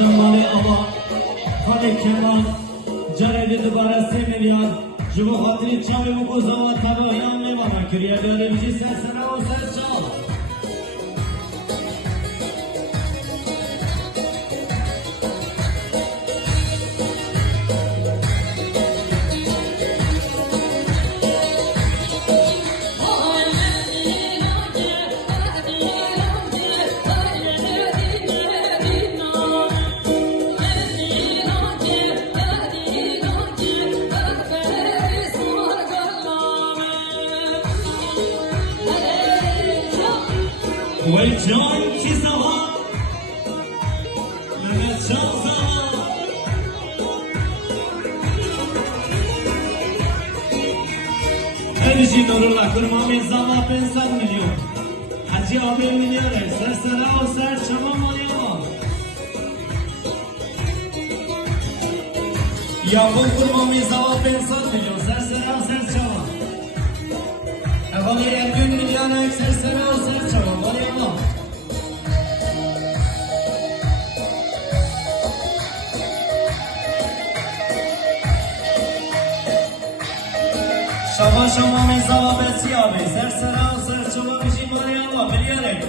جمالی آباد خالی کمان جرده دوباره 3 میلیارد جبو خاطری چاوی بگوزا و تباهی هم میبامن کریه داره بجی سرسنه و سرچال وای جان کی زها من جان زها هرچی نور الله کرمامی زها 500 میلیون حجی آبی میلیونه سرسره و سر شما مالیاما یابون کرمامی زها 500 میلیون سرسره و سر شما اقالی 1 میلیون سرسره و سر شما مالیاما شما میزا بسیار سر سر و سر شما میشی ماری الله بلیاره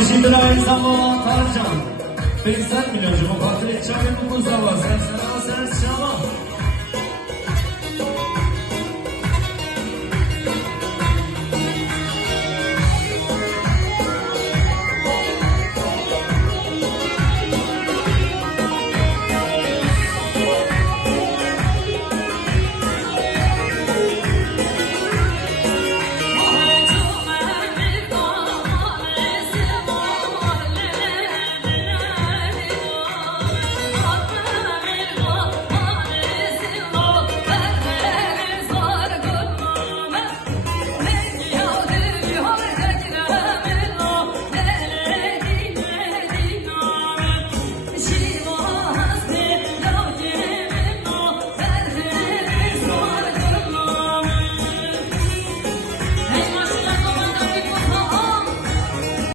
بشید رای زمان تارجان 500 میلیون شما خاطر